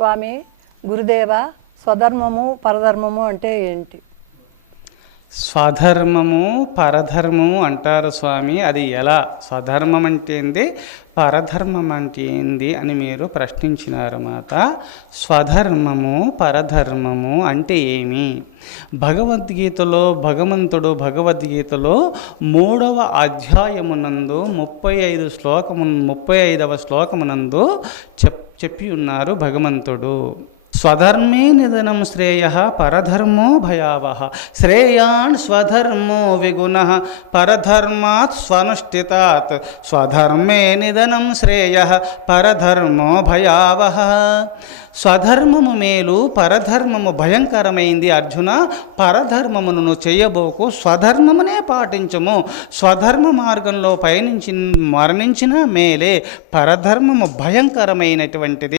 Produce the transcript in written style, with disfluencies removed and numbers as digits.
స్వామి గురుదేవ, స్వధర్మము పరధర్మము అంటే ఏంటి? స్వధర్మము పరధర్మము అంటారు స్వామి. అది ఎలా? స్వధర్మం అంటే ఏంది, పరధర్మం అంటే ఏంది అని మీరు ప్రశ్నించినారు మాత. స్వధర్మము పరధర్మము అంటే ఏమి? భగవద్గీతలో భగవంతుడు భగవద్గీతలో 3వ అధ్యాయమునందు 35వ శ్లోకమునందు చెప్పి ఉన్నారు భగవంతుడు. స్వధర్మే నిధనం శ్రేయ పరధర్మో భయావహ. శ్రేయాన్ స్వధర్మో విగుణః పరధర్మాత్ స్వనుష్ఠితాత్. స్వధర్మే నిధనం శ్రేయ పరధర్మో భయావహ. స్వధర్మము మేలు, పరధర్మము భయంకరమైంది. అర్జున, పరధర్మమును చేయబోకు, స్వధర్మమునే పాటించము. స్వధర్మ మార్గంలో మరణించిన మేలే, పరధర్మము భయంకరమైనటువంటిది.